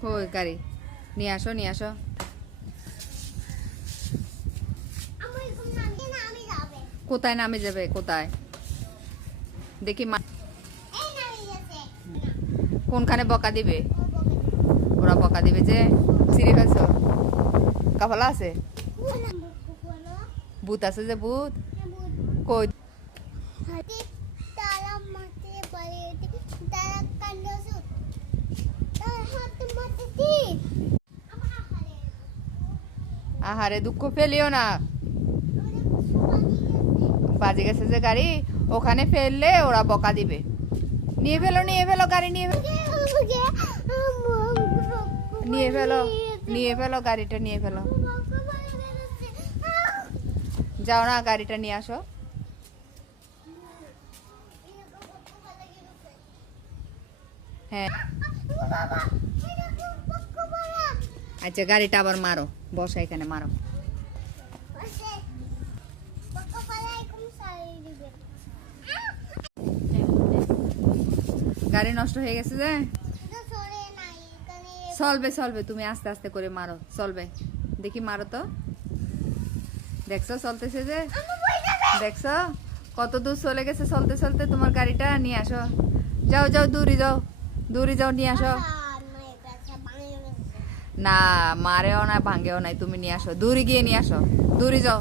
কই গাড়ি নিয়ে আসো নিয়ে আসো। কোথায় নামে যাবে কোথায় দেখি কোনখানে বকা দিবে? ওরা বকা দিবে যে সিঁড়ি খাইছ কাফালা আছে ভূত আছে যে ভূত কই আহারে দুঃখ ফেলিও না বাজে গেছে যে গাড়ি ওখানে ফেললে ওরা বকা দিবে নিয়ে ফেলো গাড়ি নিয়ে ফেলো গাড়িটা নিয়ে ফেলো যাও না গাড়িটা নিয়ে আসো হ্যাঁ আচ্ছা গাড়িটা আবার মারো বসা এখানে মারো গাড়ি নষ্ট হয়ে গেছে যে চলবে তুমি আস্তে আস্তে করে মারো চলবে দেখি মারো তো দেখছো চলতেছে যে দেখছো কত দূর চলে গেছে চলতে চলতে তোমার গাড়িটা নিয়ে আসো যাও দূরে যাও নিয়ে আসো না মারেও না ভাঙেও নাই তুমি নিয়ে আসো দূরে গিয়ে নিয়ে আসো দূরে যাও